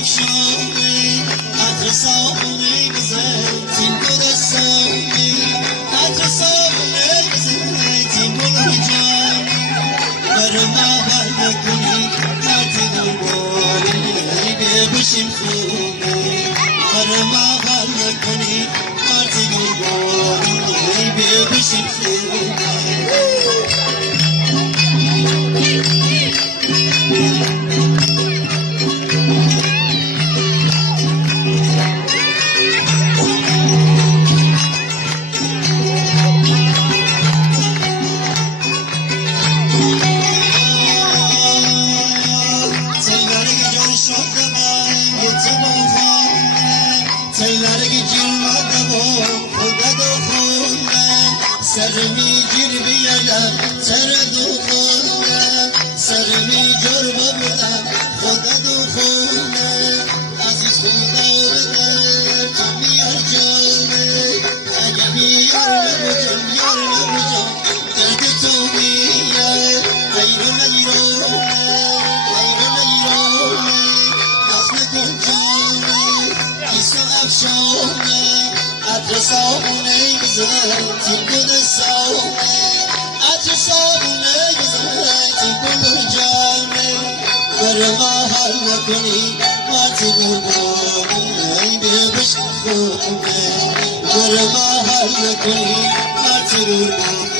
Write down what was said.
افشانه عطر صابونه بزن تین گل سانه عطر صابونه بزن تین گل جانه بر ما بر نکنی مرد گلباری بشیم خوبه بر ما بر نکنی مرد گلباری بشیم خوبه سرمی گیر بیایم سر دو خونه سرمی جربه بودم خدا دو خونه عزیز خدا بده تو بیار جانه اگه بیار نبودم یار نبودم درد تو بیار ایرون ایرونه ایرون ایرونه ناز نکن جانه ایسا افشانه عطر صابونه بزن تین گل سانه عطر صابونه بزن تین گل جانه بر ما حل نکنی مرد گلبانه بشم خوبه بر ما حل نکنی مرد گلبانه